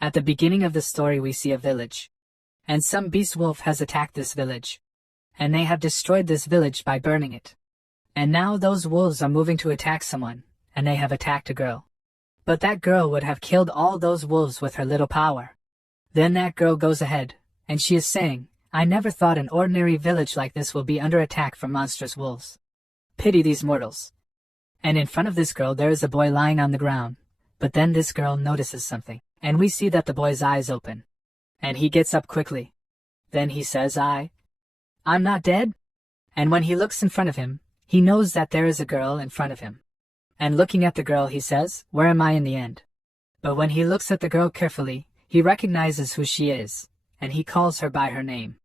At the beginning of the story we see a village. And some beast wolf has attacked this village. And they have destroyed this village by burning it. And now those wolves are moving to attack someone, and they have attacked a girl. But that girl would have killed all those wolves with her little power. Then that girl goes ahead, and she is saying, I never thought an ordinary village like this will be under attack from monstrous wolves. Pity these mortals. And in front of this girl there is a boy lying on the ground. But then this girl notices something, and we see that the boy's eyes open. And he gets up quickly. Then he says, I'm not dead? And when he looks in front of him, he knows that there is a girl in front of him. And looking at the girl he says, where am I in the end? But when he looks at the girl carefully, he recognizes who she is, and he calls her by her name.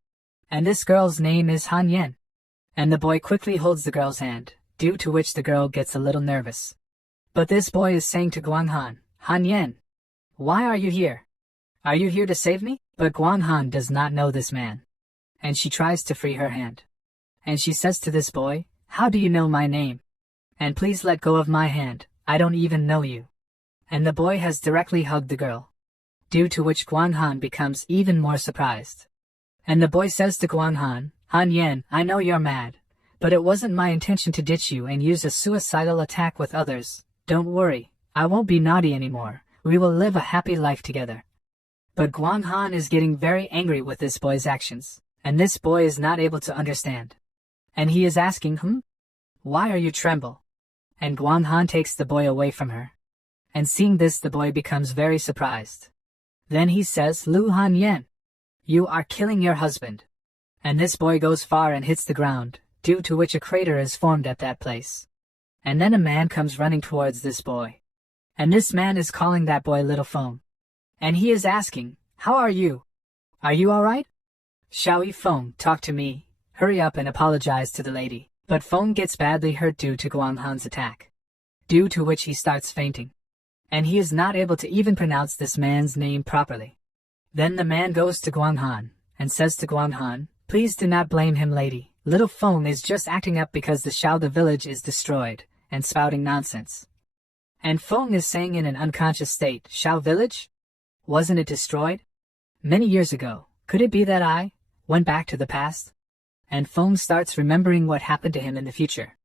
And this girl's name is Han Yen. And the boy quickly holds the girl's hand, due to which the girl gets a little nervous. But this boy is saying to Guang Han, Han Yen, why are you here? Are you here to save me? But Guang Han does not know this man. And she tries to free her hand. And she says to this boy, how do you know my name? And please let go of my hand, I don't even know you. And the boy has directly hugged the girl. Due to which Guang Han becomes even more surprised. And the boy says to Guang Han, Han Yen, I know you're mad. But it wasn't my intention to ditch you and use a suicidal attack with others. Don't worry, I won't be naughty anymore. We will live a happy life together. But Guang Han is getting very angry with this boy's actions, and this boy is not able to understand. And he is asking, why are you tremble? And Guang Han takes the boy away from her. And seeing this the boy becomes very surprised. Then he says, Lu Han Yen, you are killing your husband. And this boy goes far and hits the ground, due to which a crater is formed at that place. And then a man comes running towards this boy. And this man is calling that boy Little Feng. And he is asking, how are you? Are you alright? Xiaoyi Feng, talk to me, hurry up and apologize to the lady. But Feng gets badly hurt due to Guang Han's attack. Due to which he starts fainting. And he is not able to even pronounce this man's name properly. Then the man goes to Guang Han, and says to Guang Han, please do not blame him, lady. Little Feng is just acting up because the Xiao the village is destroyed, and spouting nonsense. And Feng is saying in an unconscious state, Xiao village? Wasn't it destroyed? Many years ago, could it be that I went back to the past? And Feng starts remembering what happened to him in the future.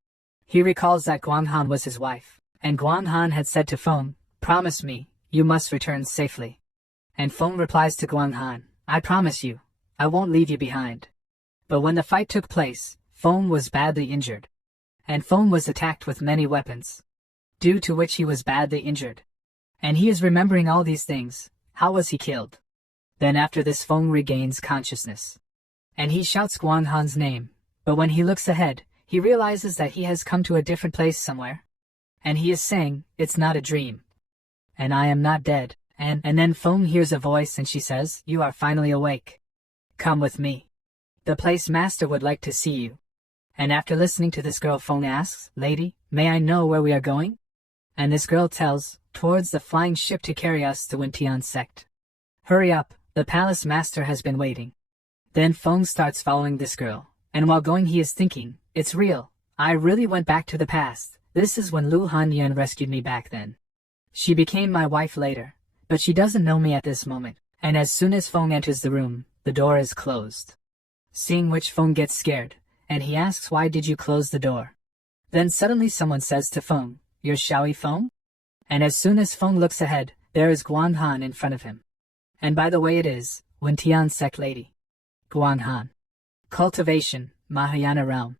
He recalls that Guang Han was his wife, and Guang Han had said to Feng, promise me, you must return safely. And Feng replies to Guang Han, I promise you, I won't leave you behind. But when the fight took place, Feng was badly injured. And Feng was attacked with many weapons. Due to which he was badly injured. And he is remembering all these things. How was he killed? Then after this Feng regains consciousness. And he shouts Guang Han's name, but when he looks ahead, he realizes that he has come to a different place somewhere. And he is saying, it's not a dream. And I am not dead. And then Feng hears a voice and she says, you are finally awake. Come with me. The place master would like to see you. And after listening to this girl, Feng asks, lady, may I know where we are going? And this girl tells, towards the flying ship to carry us to Wintian sect. Hurry up, the palace master has been waiting. Then Feng starts following this girl, and while going he is thinking, it's real, I really went back to the past, this is when Lu Han Yen rescued me back then. She became my wife later, but she doesn't know me at this moment, and as soon as Feng enters the room, the door is closed. Seeing which Feng gets scared, and he asks why did you close the door? Then suddenly someone says to Feng, you're Xiaoyi Feng? And as soon as Feng looks ahead, there is Guang Han in front of him. And by the way it is, Wintian sect lady. Guang Han. Cultivation, Mahayana realm.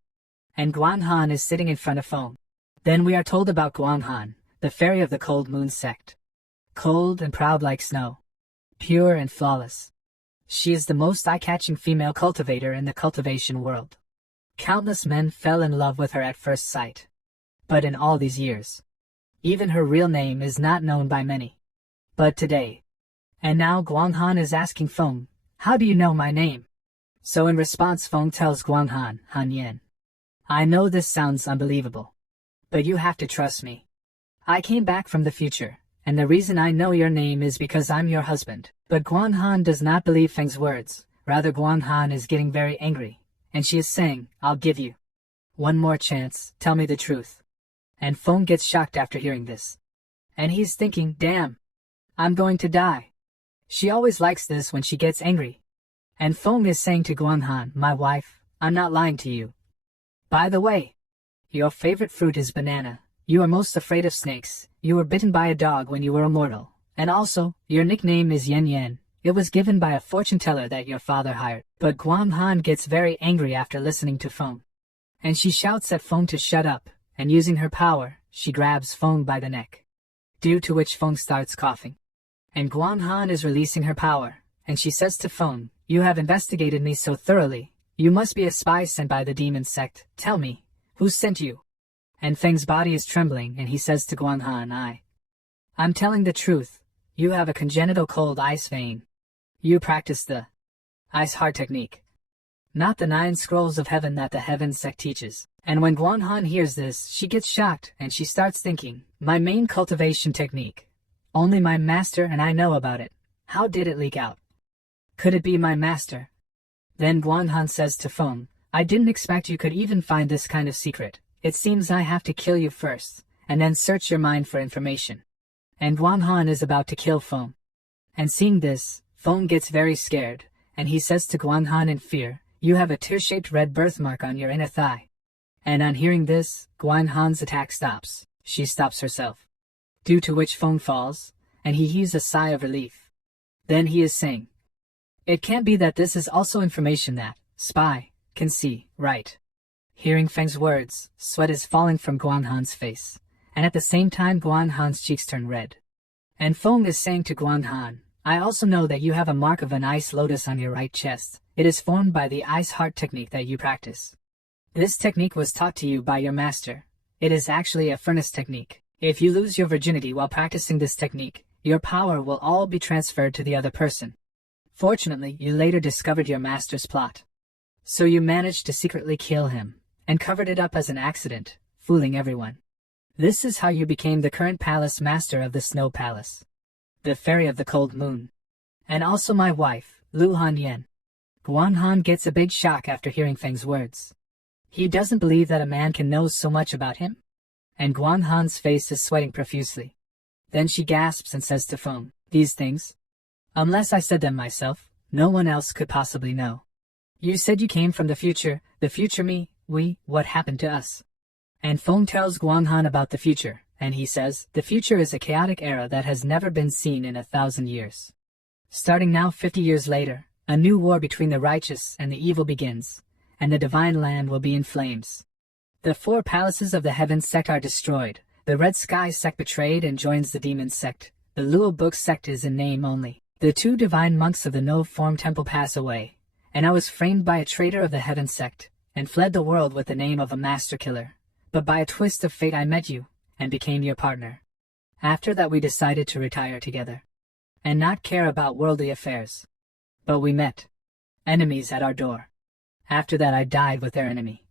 And Guang Han is sitting in front of Feng. Then we are told about Guang Han, the fairy of the cold moon sect. Cold and proud like snow. Pure and flawless. She is the most eye-catching female cultivator in the cultivation world. Countless men fell in love with her at first sight. But in all these years, even her real name is not known by many. But today, and now Guang Han is asking Feng, how do you know my name? So in response Feng tells Guang Han, Han Yen, I know this sounds unbelievable, but you have to trust me. I came back from the future, and the reason I know your name is because I'm your husband. But Guang Han does not believe Feng's words, rather Guang Han is getting very angry, and she is saying, I'll give you one more chance, tell me the truth. And Feng gets shocked after hearing this. And he's thinking, damn, I'm going to die. She always likes this when she gets angry. And Feng is saying to Guanghan, my wife, I'm not lying to you. By the way, your favorite fruit is banana. You are most afraid of snakes. You were bitten by a dog when you were a mortal. And also, your nickname is Yen Yen. It was given by a fortune teller that your father hired. But Guanghan gets very angry after listening to Feng. And she shouts at Feng to shut up, and using her power, she grabs Feng by the neck. Due to which Feng starts coughing. And Guanghan is releasing her power, and she says to Feng, you have investigated me so thoroughly. You must be a spy sent by the demon sect. Tell me, who sent you? And Feng's body is trembling, and he says to Guanghan, I'm telling the truth. You have a congenital cold ice vein. You practice the ice heart technique. Not the 9 scrolls of heaven that the heaven sect teaches. And when Guanghan hears this, she gets shocked, and she starts thinking, my main cultivation technique. Only my master and I know about it. How did it leak out? Could it be my master? Then Guanghan says to Feng, I didn't expect you could even find this kind of secret. It seems I have to kill you first, and then search your mind for information. And Guanghan is about to kill Feng. And seeing this, Feng gets very scared, and he says to Guanghan in fear, you have a tear-shaped red birthmark on your inner thigh. And on hearing this, Guanghan's attack stops. She stops herself. Due to which Feng falls, and he heaves a sigh of relief. Then he is saying, it can't be that this is also information that spy can see, right? Hearing Feng's words, sweat is falling from Guanghan's face, and at the same time Guanghan's cheeks turn red. And Feng is saying to Guanghan, I also know that you have a mark of an ice lotus on your right chest. It is formed by the ice heart technique that you practice. This technique was taught to you by your master. It is actually a furnace technique. If you lose your virginity while practicing this technique, your power will all be transferred to the other person. Fortunately, you later discovered your master's plot. So you managed to secretly kill him, and covered it up as an accident, fooling everyone. This is how you became the current palace master of the Snow Palace. The Fairy of the Cold Moon. And also my wife, Lu Han Yen. Guanghan gets a big shock after hearing Feng's words. He doesn't believe that a man can know so much about him. And Guanghan's face is sweating profusely. Then she gasps and says to Feng, these things? Unless I said them myself, no one else could possibly know. You said you came from the future me, we, what happened to us? And Feng tells Guanghan about the future, and he says, the future is a chaotic era that has never been seen in 1,000 years. Starting now 50 years later, a new war between the righteous and the evil begins, and the divine land will be in flames. The 4 palaces of the heaven sect are destroyed, the red sky sect betrayed and joins the demon sect, the Luo book sect is in name only. The 2 divine monks of the No Form Temple pass away, and I was framed by a traitor of the heaven sect, and fled the world with the name of a master killer. But by a twist of fate I met you, and became your partner. After that we decided to retire together, and not care about worldly affairs. But we met. Enemies at our door. After that I died with their enemy.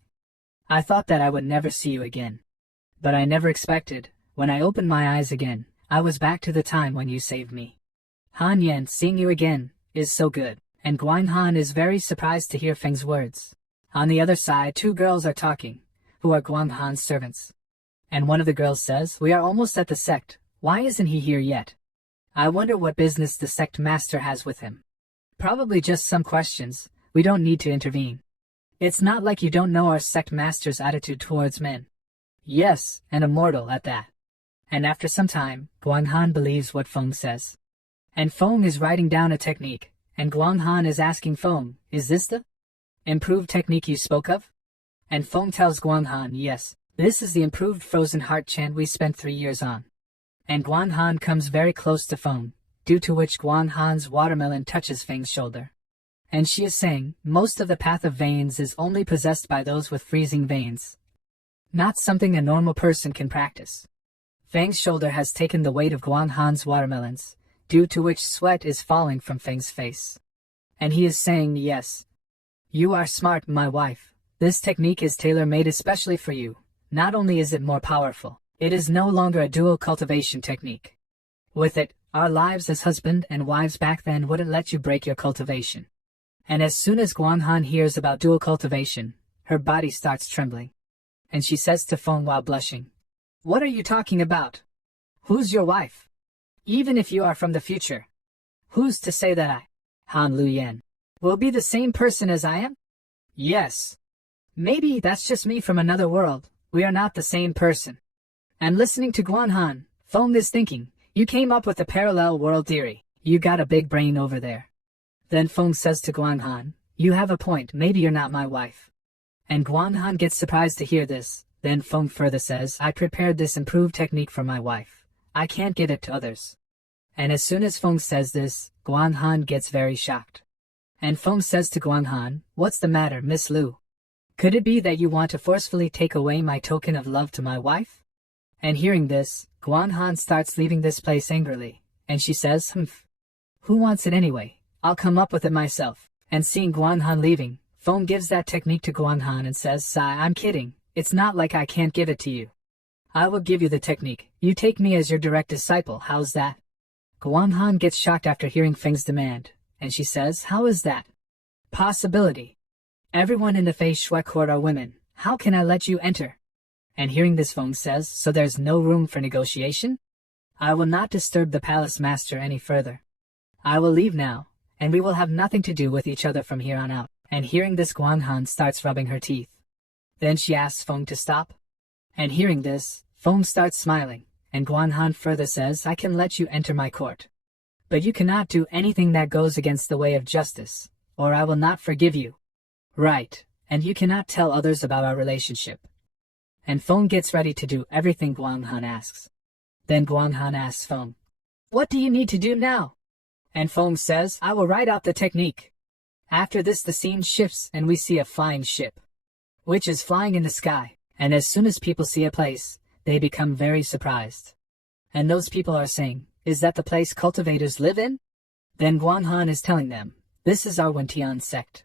I thought that I would never see you again. But I never expected, when I opened my eyes again, I was back to the time when you saved me. Han Yen, seeing you again, is so good, and Guanghan is very surprised to hear Feng's words. On the other side 2 girls are talking, who are Guanghan's servants. And one of the girls says, we are almost at the sect, why isn't he here yet? I wonder what business the sect master has with him. Probably just some questions, we don't need to intervene. It's not like you don't know our sect master's attitude towards men. Yes, and immortal at that. And after some time, Guanghan believes what Feng says. And Feng is writing down a technique, and Guanghan is asking Feng, is this the improved technique you spoke of? And Feng tells Guanghan, yes, this is the improved frozen heart chant we spent 3 years on. And Guanghan comes very close to Feng, due to which Guanghan's watermelon touches Feng's shoulder. And she is saying, most of the path of veins is only possessed by those with freezing veins. Not something a normal person can practice. Feng's shoulder has taken the weight of Guanghan's watermelons, due to which sweat is falling from Feng's face. And he is saying, yes. You are smart, my wife. This technique is tailor-made especially for you. Not only is it more powerful, it is no longer a dual cultivation technique. With it, our lives as husband and wives back then wouldn't let you break your cultivation. And as soon as Guanghan hears about dual cultivation, her body starts trembling. And she says to Feng while blushing, what are you talking about? Who's your wife? Even if you are from the future, Who's to say that Han Luyan, will be the same person as I am? Yes. Maybe that's just me from another world. We are not the same person. And listening to Guan Han, Feng is thinking, you came up with a parallel world theory. You got a big brain over there. Then Feng says to Guan Han, you have a point, maybe you're not my wife. And Guan Han gets surprised to hear this. Then Feng further says, I prepared this improved technique for my wife. I can't give it to others. And as soon as Feng says this, Guan Han gets very shocked. And Feng says to Guan Han, what's the matter, Miss Lu? Could it be that you want to forcefully take away my token of love to my wife? And hearing this, Guan Han starts leaving this place angrily, and she says, who wants it anyway? I'll come up with it myself. And seeing Guan Han leaving, Feng gives that technique to Guan Han and says, I'm kidding, it's not like I can't give it to you. I will give you the technique, you take me as your direct disciple, how's that? Guan Han gets shocked after hearing Feng's demand, and she says, how is that? Possibility. Everyone in the Fei Shui court are women, how can I let you enter? And hearing this, Feng says, so there's no room for negotiation? I will not disturb the palace master any further. I will leave now, and we will have nothing to do with each other from here on out. And hearing this, Guan Han starts rubbing her teeth. Then she asks Feng to stop. And hearing this, Feng starts smiling, and Guan Han further says, I can let you enter my court. But you cannot do anything that goes against the way of justice, or I will not forgive you. Right, and you cannot tell others about our relationship. And Feng gets ready to do everything Guan Han asks. Then Guan Han asks Feng, what do you need to do now? And Feng says, I will write out the technique. After this, the scene shifts and we see a flying ship, which is flying in the sky, and as soon as people see a place, they become very surprised. And those people are saying, is that the place cultivators live in? Then Guan Han is telling them, this is our Wentian sect.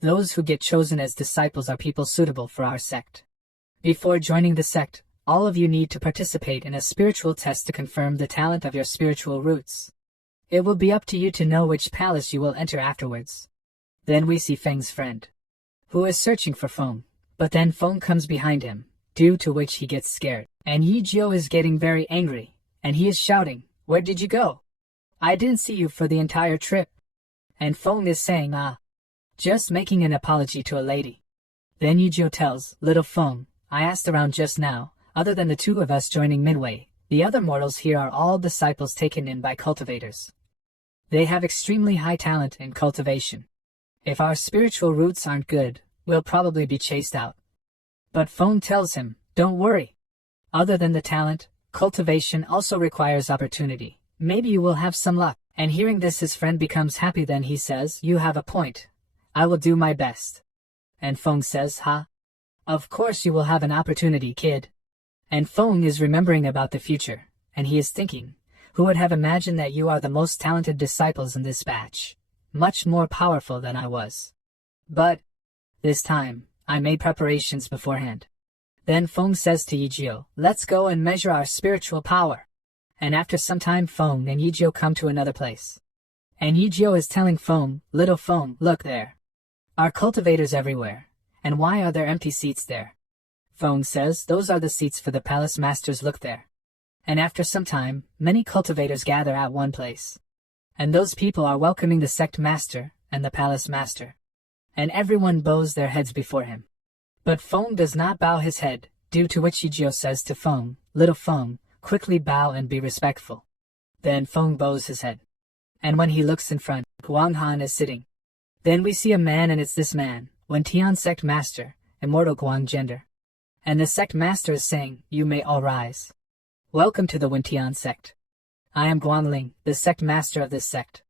Those who get chosen as disciples are people suitable for our sect. Before joining the sect, all of you need to participate in a spiritual test to confirm the talent of your spiritual roots. It will be up to you to know which palace you will enter afterwards. Then we see Feng's friend, who is searching for Feng, but then Feng comes behind him, due to which he gets scared. And Yi Jiu is getting very angry, and he is shouting, where did you go? I didn't see you for the entire trip. And Feng is saying, just making an apology to a lady. Then Yi Jiu tells, little Feng, I asked around just now, other than the two of us joining midway, the other mortals here are all disciples taken in by cultivators. They have extremely high talent in cultivation. If our spiritual roots aren't good, we'll probably be chased out. But Feng tells him, don't worry. Other than the talent, cultivation also requires opportunity. Maybe you will have some luck. And hearing this, his friend becomes happy. Then he says, you have a point. I will do my best. And Feng says, of course you will have an opportunity, kid. And Feng is remembering about the future, and he is thinking, who would have imagined that you are the most talented disciples in this batch? Much more powerful than I was. But this time, I made preparations beforehand. Then Feng says to Yi Jiu, let's go and measure our spiritual power. And after some time, Feng and Yi Jiu come to another place. And Yi Jiu is telling Feng, little Feng, look there. Are cultivators everywhere, and why are there empty seats there? Feng says, those are the seats for the palace masters, look there. And after some time, many cultivators gather at one place. And those people are welcoming the sect master and the palace master. And everyone bows their heads before him. But Feng does not bow his head, due to which Yi Jiu says to Feng, little Feng, quickly bow and be respectful. Then Feng bows his head. And when he looks in front, Guan Han is sitting. Then we see a man, and it's this man, Wentian sect master, immortal Guan gender. And the sect master is saying, you may all rise. Welcome to the Wentian sect. I am Guanling, the sect master of this sect.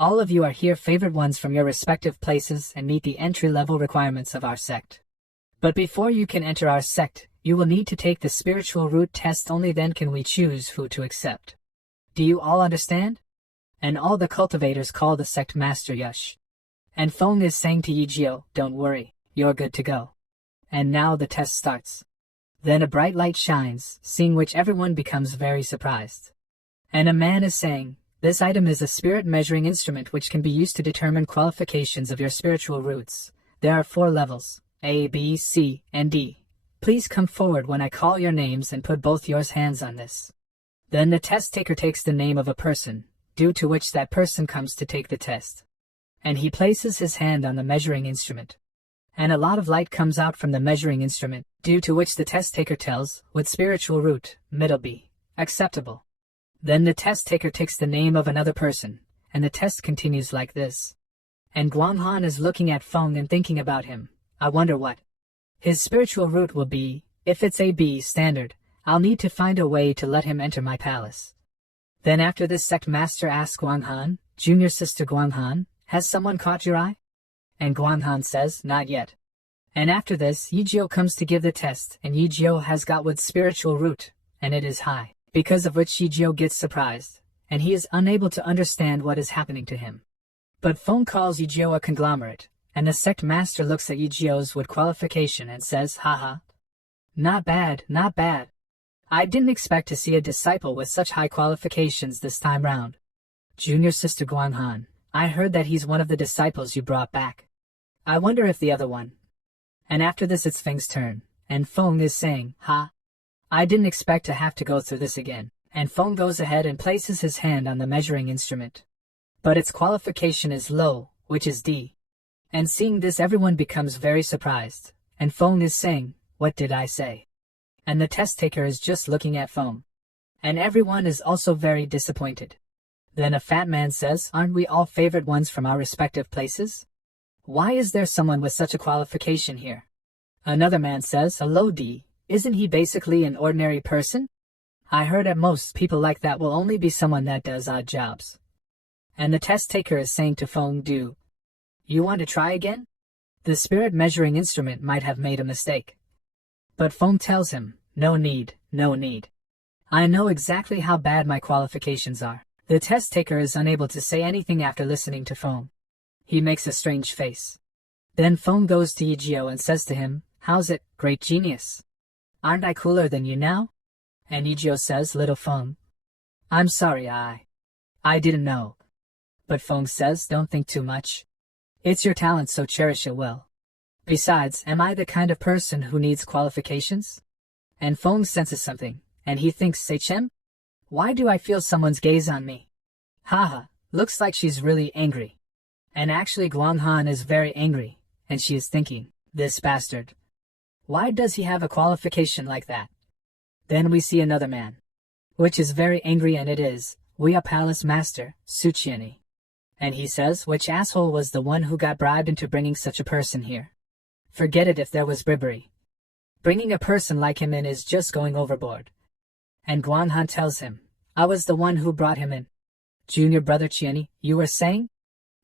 All of you are here, favored ones from your respective places, and meet the entry-level requirements of our sect. But before you can enter our sect, you will need to take the spiritual root test. Only then can we choose who to accept. Do you all understand? And all the cultivators call the sect master Yush. And Feng is saying to Yi Jiu, don't worry, you're good to go. And now the test starts. Then a bright light shines, seeing which everyone becomes very surprised. And a man is saying, this item is a spirit measuring instrument which can be used to determine qualifications of your spiritual roots. There are 4 levels, A, B, C, and D. Please come forward when I call your names and put both your hands on this. Then the test taker takes the name of a person, due to which that person comes to take the test. And he places his hand on the measuring instrument. And a lot of light comes out from the measuring instrument, due to which the test taker tells, with spiritual root, middle B, acceptable. Then the test taker takes the name of another person, and the test continues like this. And Guanghan is looking at Feng and thinking about him. I wonder what his spiritual root will be. If it's a B standard, I'll need to find a way to let him enter my palace. Then after this, sect master asks Guanghan, junior sister Guanghan, has someone caught your eye? And Guanghan says, not yet. And after this, Yijio comes to give the test, and Yijio has got with spiritual root, and it is high, because of which Yijio gets surprised, and he is unable to understand what is happening to him. But Feng calls Yijio a conglomerate, and the sect master looks at Yijio's with qualification and says, haha. Not bad, not bad. I didn't expect to see a disciple with such high qualifications this time round. Junior sister Guanghan, I heard that he's one of the disciples you brought back. I wonder if the other one. And after this it's Feng's turn, and Feng is saying, I didn't expect to have to go through this again. And Feng goes ahead and places his hand on the measuring instrument. But its qualification is low, which is D. And seeing this everyone becomes very surprised, and Feng is saying, what did I say? And the test taker is just looking at Feng. And everyone is also very disappointed. Then a fat man says, aren't we all favorite ones from our respective places? Why is there someone with such a qualification here? Another man says, a low D, isn't he basically an ordinary person? I heard at most people like that will only be someone that does odd jobs. And the test taker is saying to Feng, do you want to try again? The spirit measuring instrument might have made a mistake. But Feng tells him, no need, no need. I know exactly how bad my qualifications are. The test taker is unable to say anything after listening to Feng. He makes a strange face. Then Feng goes to Yijio and says to him, how's it, great genius? Aren't I cooler than you now? And Yijio says, little Feng, I'm sorry, I didn't know. But Feng says, don't think too much. It's your talent, so cherish it well. Besides, am I the kind of person who needs qualifications? And Feng senses something, and he thinks, Seichem? Why do I feel someone's gaze on me? Haha, looks like she's really angry. And actually Guanghan is very angry, and she is thinking, this bastard. Why does he have a qualification like that? Then we see another man, which is very angry, and it is, we are palace master, Suchiani. And he says, which asshole was the one who got bribed into bringing such a person here? Forget it if there was bribery. Bringing a person like him in is just going overboard. And Guanghan tells him, I was the one who brought him in. Junior brother Chiani, you were saying?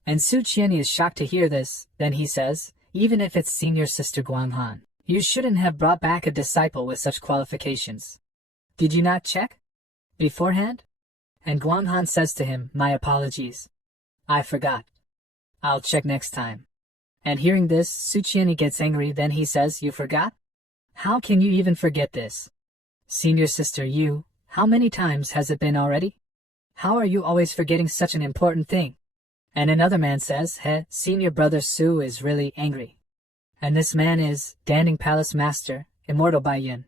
And Su Chiani is shocked to hear this. Then he says, even if it's senior sister Guanghan, you shouldn't have brought back a disciple with such qualifications. Did you not check beforehand? And Guanghan says to him, my apologies. I forgot. I'll check next time. And hearing this, Su Chiani gets angry. Then he says, you forgot? How can you even forget this? Senior sister, you, how many times has it been already? How are you always forgetting such an important thing? And another man says, senior brother Su is really angry. And this man is, Danding Palace Master, Immortal Bai Yin.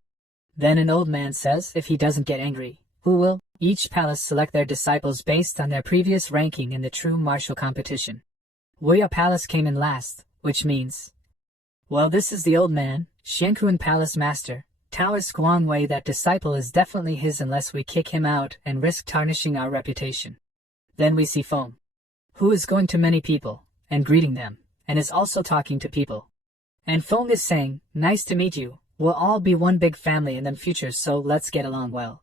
Then an old man says, if he doesn't get angry, who will? Each palace select their disciples based on their previous ranking in the true martial competition. Wuya Palace came in last, which means, well, this is the old man, Xiankuan Palace Master, Taoist Guangwei. That disciple is definitely his unless we kick him out and risk tarnishing our reputation. Then we see Feng, who is going to many people, and greeting them, and is also talking to people. And Feng is saying, nice to meet you, we'll all be one big family in the future, so let's get along well.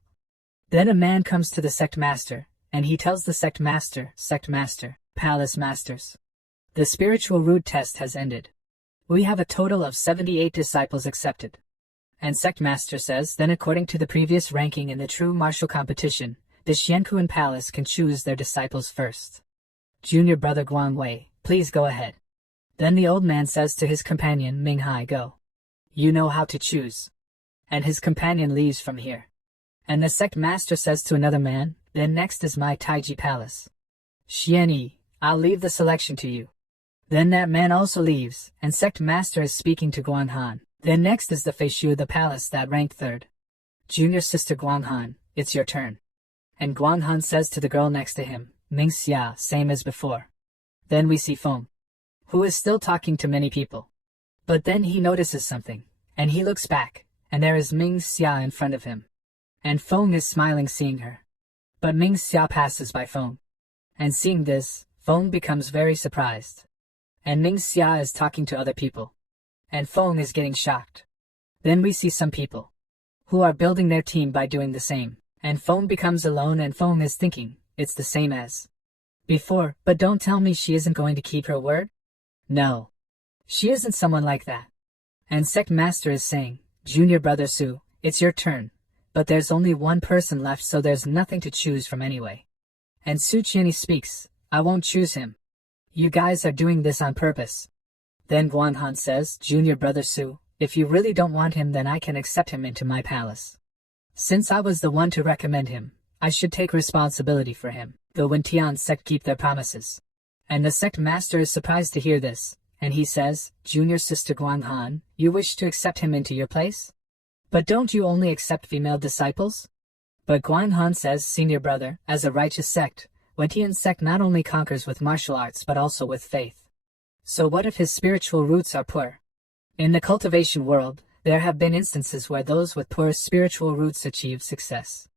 Then a man comes to the sect master, and he tells the sect master, palace masters, the spiritual root test has ended. We have a total of 78 disciples accepted. And sect master says, then according to the previous ranking in the true martial competition, the Xiankuan Palace can choose their disciples first. Junior brother Guangwei, please go ahead. Then the old man says to his companion Minghai, go. You know how to choose. And his companion leaves from here. And the sect master says to another man, then next is my Taiji Palace. Xianyi, I'll leave the selection to you. Then that man also leaves, and sect master is speaking to Guanghan. Then next is the Feishu the palace that ranked third. Junior sister Guanghan, it's your turn. And Guanghan says to the girl next to him, Ming Xia, same as before. Then we see Feng, who is still talking to many people. But then he notices something, and he looks back, and there is Ming Xia in front of him. And Feng is smiling seeing her. But Ming Xia passes by Feng. And seeing this, Feng becomes very surprised. And Ming Xia is talking to other people. And Feng is getting shocked. Then we see some people who are building their team by doing the same. And Feng becomes alone and Feng is thinking, it's the same as before, but don't tell me she isn't going to keep her word? No. She isn't someone like that. And Sect Master is saying, Junior Brother Su, it's your turn. But there's only one person left, so there's nothing to choose from anyway. And Su Qianni speaks, I won't choose him. You guys are doing this on purpose. Then Guanghan says, Junior Brother Su, if you really don't want him, then I can accept him into my palace. Since I was the one to recommend him, I should take responsibility for him. The Wentian sect keep their promises. And the sect master is surprised to hear this, and he says, Junior Sister Guanghan, you wish to accept him into your place? But don't you only accept female disciples? But Guanghan says, Senior Brother, as a righteous sect, Wentian sect not only conquers with martial arts but also with faith. So what if his spiritual roots are poor? In the cultivation world, there have been instances where those with poor spiritual roots achieve success.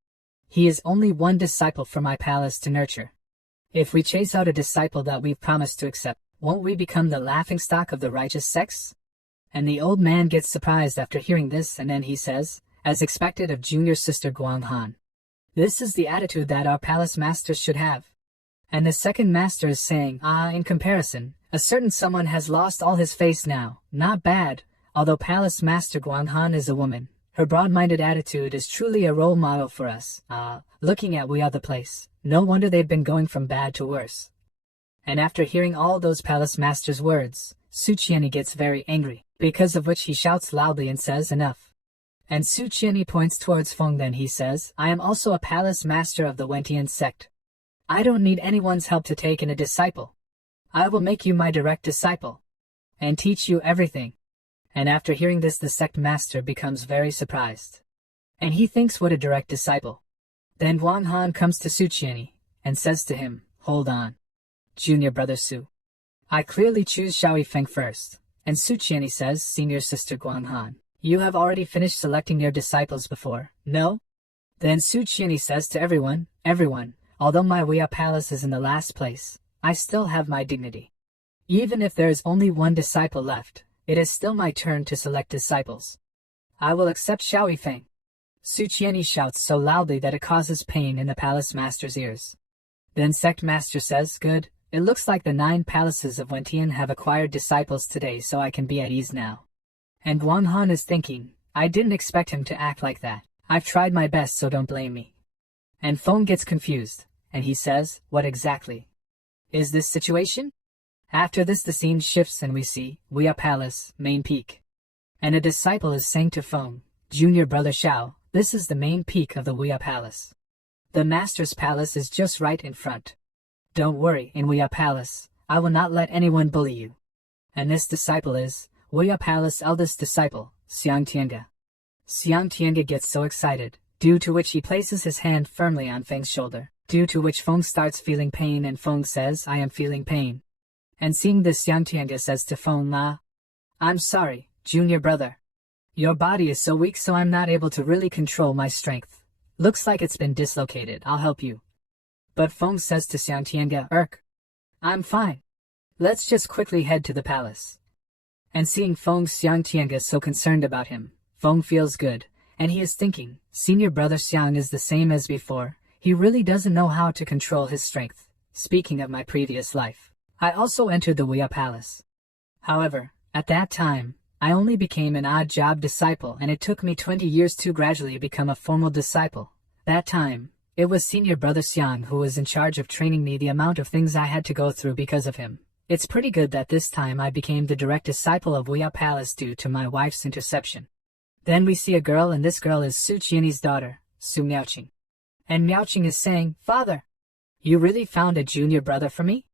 He is only one disciple for my palace to nurture. If we chase out a disciple that we've promised to accept, won't we become the laughingstock of the righteous sects? And the old man gets surprised after hearing this, and then he says, as expected of Junior Sister Guanghan, this is the attitude that our palace masters should have. And the second master is saying, in comparison, a certain someone has lost all his face now, not bad, although palace master Guanghan is a woman. Her broad-minded attitude is truly a role model for us. Looking at we are the place, no wonder they've been going from bad to worse. And after hearing all those palace masters' words, Su Qianni gets very angry, because of which he shouts loudly and says enough. And Su Qianni points towards Feng, then he says, I am also a palace master of the Wentian sect. I don't need anyone's help to take in a disciple. I will make you my direct disciple, and teach you everything. And after hearing this, the sect master becomes very surprised. And he thinks, what a direct disciple. Then Guanghan comes to Su Qianni, and says to him, hold on. Junior Brother Su, I clearly choose Xiao Feng first. And Su Qianni says, Senior Sister Guanghan, you have already finished selecting your disciples before, no? Then Su Qianni says to everyone, although my Weia palace is in the last place, I still have my dignity. Even if there is only one disciple left, it is still my turn to select disciples. I will accept Xiao Feng. Su Qianni shouts so loudly that it causes pain in the palace master's ears. Then sect master says, good, it looks like the 9 palaces of Wentian have acquired disciples today, so I can be at ease now. And Guanghan is thinking, I didn't expect him to act like that. I've tried my best, so don't blame me. And Feng gets confused, and he says, what exactly is this situation? After this, the scene shifts and we see Weia Palace, main peak. And a disciple is saying to Feng, Junior Brother Xiao, this is the main peak of the Weia Palace. The master's palace is just right in front. Don't worry, in Weia Palace, I will not let anyone bully you. And this disciple is Weia Palace eldest disciple, Xiang Tianga. Xiang Tianga gets so excited, due to which he places his hand firmly on Feng's shoulder, due to which Feng starts feeling pain, and Feng says, I am feeling pain. And seeing this, Xiang Tianga says to Feng, I'm sorry, Junior Brother. Your body is so weak, so I'm not able to really control my strength. Looks like it's been dislocated, I'll help you. But Feng says to Xiang Tianga, I'm fine. Let's just quickly head to the palace. And seeing Feng's Xiang Tianga so concerned about him, Feng feels good, and he is thinking, Senior Brother Xiang is the same as before. He really doesn't know how to control his strength. Speaking of my previous life, I also entered the Weia Palace. However, at that time, I only became an odd job disciple, and it took me 20 years to gradually become a formal disciple. That time, it was Senior Brother Xiang who was in charge of training me. The amount of things I had to go through because of him. It's pretty good that this time I became the direct disciple of Weia Palace due to my wife's interception. Then we see a girl, and this girl is Su Qianni's daughter, Su Miaoqing. And Miaoqing is saying, Father, you really found a junior brother for me?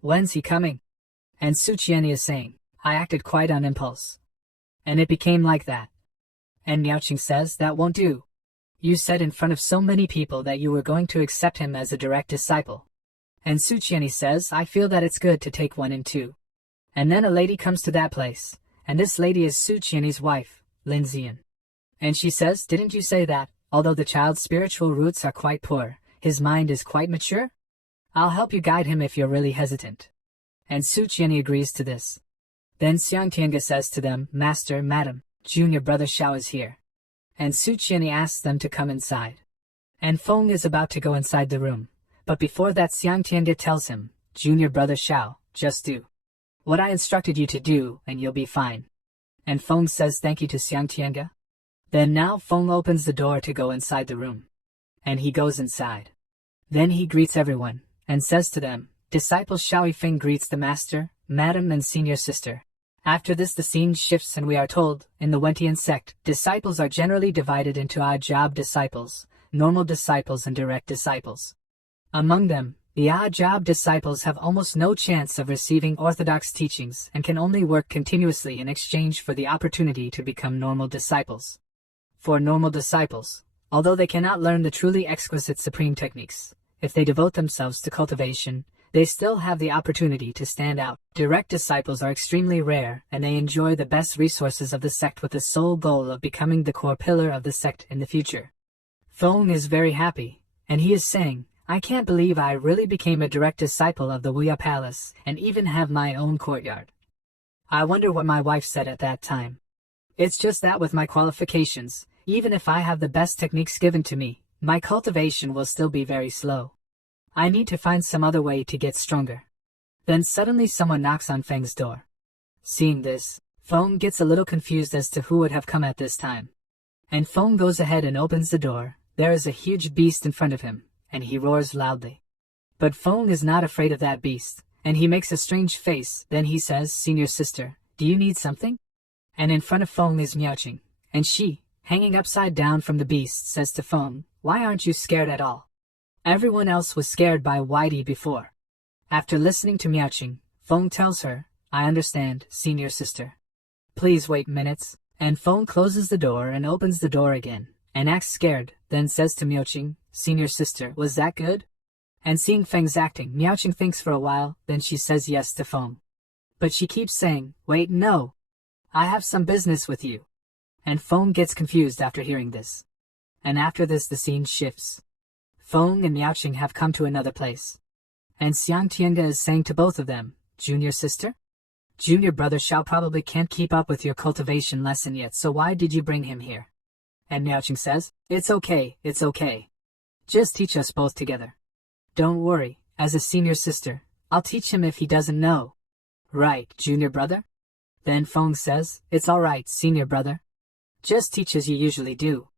When's he coming? And Su Qianni is saying, I acted quite on impulse. And it became like that. And Miaoqing says, that won't do. You said in front of so many people that you were going to accept him as a direct disciple. And Su Qianni says, I feel that it's good to take one and two. And then a lady comes to that place, and this lady is Su Qianni's wife, Lin Zian. And she says, didn't you say that, although the child's spiritual roots are quite poor, his mind is quite mature? I'll help you guide him if you're really hesitant. And Su Qianni agrees to this. Then Xiang Tiange says to them, Master, Madam, junior brother Xiao is here. And Su Qianni asks them to come inside. And Feng is about to go inside the room. But before that, Xiang Tiange tells him, Junior brother Xiao, just do what I instructed you to do, and you'll be fine. And Feng says thank you to Xiang Tiange. Then now Feng opens the door to go inside the room. And he goes inside. Then he greets everyone, and says to them, Disciple Xiao Yifeng greets the master, madam and senior sister. After this the scene shifts and we are told, in the Wentian sect, disciples are generally divided into odd job disciples, normal disciples and direct disciples. Among them, the odd job disciples have almost no chance of receiving orthodox teachings and can only work continuously in exchange for the opportunity to become normal disciples. For normal disciples, although they cannot learn the truly exquisite supreme techniques, if they devote themselves to cultivation, they still have the opportunity to stand out. Direct disciples are extremely rare, and they enjoy the best resources of the sect with the sole goal of becoming the core pillar of the sect in the future. Feng is very happy, and he is saying, I can't believe I really became a direct disciple of the Wuya Palace and even have my own courtyard. I wonder what my wife said at that time. It's just that with my qualifications, even if I have the best techniques given to me, my cultivation will still be very slow. I need to find some other way to get stronger. Then suddenly someone knocks on Feng's door. Seeing this, Feng gets a little confused as to who would have come at this time. And Feng goes ahead and opens the door. There is a huge beast in front of him, and he roars loudly. But Feng is not afraid of that beast, and he makes a strange face. Then he says, Senior sister, do you need something? And in front of Feng is Miaoqing, and she, hanging upside down from the beast, says to Feng, Why aren't you scared at all? Everyone else was scared by Whitey before. After listening to Miaoqing, Feng tells her, I understand, senior sister. Please wait minutes. And Feng closes the door and opens the door again, and acts scared, then says to Miaoqing, Senior sister, was that good? And seeing Feng's acting, Miaoqing thinks for a while, then she says yes to Feng. But she keeps saying, wait, no. I have some business with you. And Feng gets confused after hearing this. And after this the scene shifts. Feng and Miaoqing have come to another place. And Xiang Tiange is saying to both of them, Junior sister? Junior brother Xiao probably can't keep up with your cultivation lesson yet, so why did you bring him here? And Miaoqing says, it's okay. Just teach us both together. Don't worry, as a senior sister, I'll teach him if he doesn't know. Right, junior brother? Then Feng says, it's alright, senior brother. Just teach as you usually do.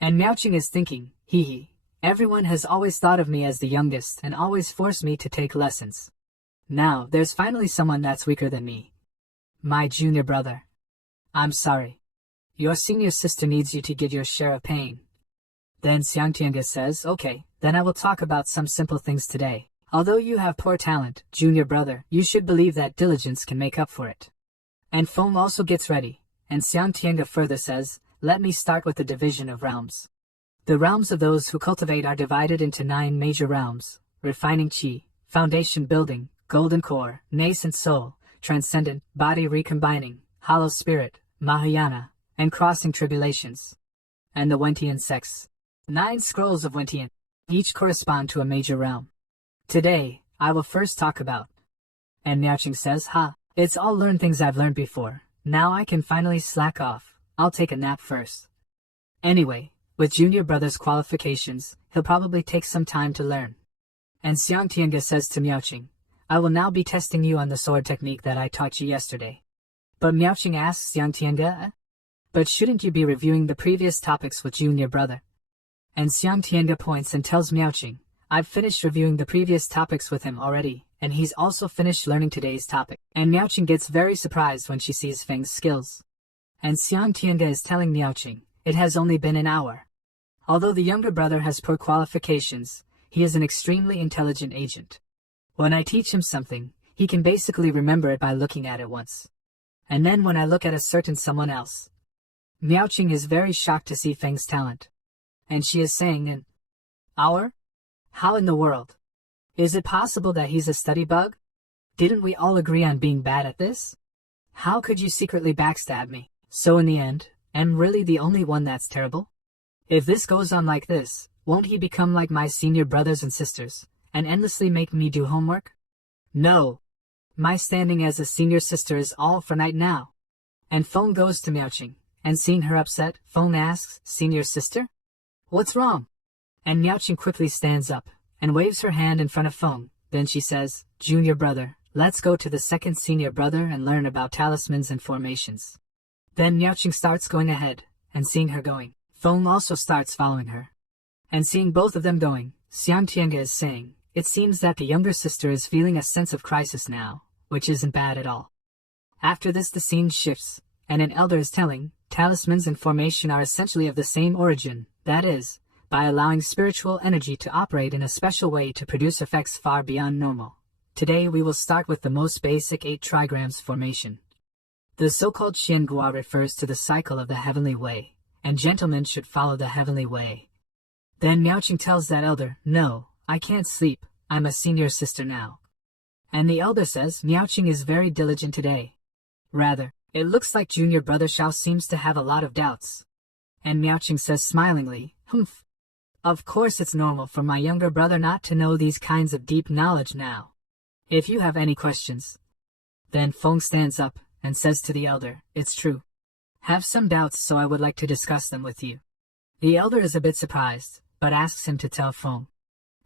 And Miaoqing is thinking, hee hee. Everyone has always thought of me as the youngest and always forced me to take lessons. Now, there's finally someone that's weaker than me. My junior brother. I'm sorry. Your senior sister needs you to get your share of pain. Then Xiang Tiange says, okay, then I will talk about some simple things today. Although you have poor talent, junior brother, you should believe that diligence can make up for it. And Feng also gets ready, and Xiang Tiange further says, let me start with the division of realms. The realms of those who cultivate are divided into 9 major realms: refining qi, foundation building, golden core, nascent soul, transcendent, body recombining, hollow spirit, Mahayana, and crossing tribulations. And the Wentian sects. 9 scrolls of Wentian, each correspond to a major realm. Today, I will first talk about. And Miaoqing says, it's all learned things I've learned before. Now I can finally slack off. I'll take a nap first. Anyway, with junior brother's qualifications, he'll probably take some time to learn. And Xiang Tiange says to Miaoqing, I will now be testing you on the sword technique that I taught you yesterday. But Miaoqing asks Xiang Tiange, but shouldn't you be reviewing the previous topics with junior brother? And Xiang Tiange points and tells Miaoqing, I've finished reviewing the previous topics with him already, and he's also finished learning today's topic. And Miaoqing gets very surprised when she sees Feng's skills. And Xiang Tiange is telling Miaoqing, it has only been an hour. Although the younger brother has poor qualifications, he is an extremely intelligent agent. When I teach him something, he can basically remember it by looking at it once. And then when I look at a certain someone else. Miaoqing is very shocked to see Feng's talent. And she is saying, an hour? How in the world? Is it possible that he's a study bug? Didn't we all agree on being bad at this? How could you secretly backstab me? So in the end, am really the only one that's terrible? If this goes on like this, won't he become like my senior brothers and sisters, and endlessly make me do homework? No. My standing as a senior sister is all for night now. And Phone goes to Miaoqing, and seeing her upset, Phone asks, Senior sister? What's wrong? And Miaoqing quickly stands up, and waves her hand in front of Phone. Then she says, Junior brother, let's go to the second senior brother and learn about talismans and formations. Then Miaoqing starts going ahead, and seeing her going, Phone also starts following her. And seeing both of them going, Xiang Tiange is saying, it seems that the younger sister is feeling a sense of crisis now, which isn't bad at all. After this the scene shifts, and an elder is telling, talismans and formation are essentially of the same origin, that is, by allowing spiritual energy to operate in a special way to produce effects far beyond normal. Today we will start with the most basic 8 trigrams formation. The so-called Xiangua refers to the cycle of the heavenly way, and gentlemen should follow the heavenly way. Then Miaoqing tells that elder, no, I can't sleep, I'm a senior sister now. And the elder says Miaoqing is very diligent today. Rather, it looks like junior brother Xiao seems to have a lot of doubts. And Miaoqing says smilingly, humph. Of course it's normal for my younger brother not to know these kinds of deep knowledge now. If you have any questions. Then Feng stands up and says to the elder, it's true. Have some doubts, so I would like to discuss them with you. The elder is a bit surprised, but asks him to tell Feng.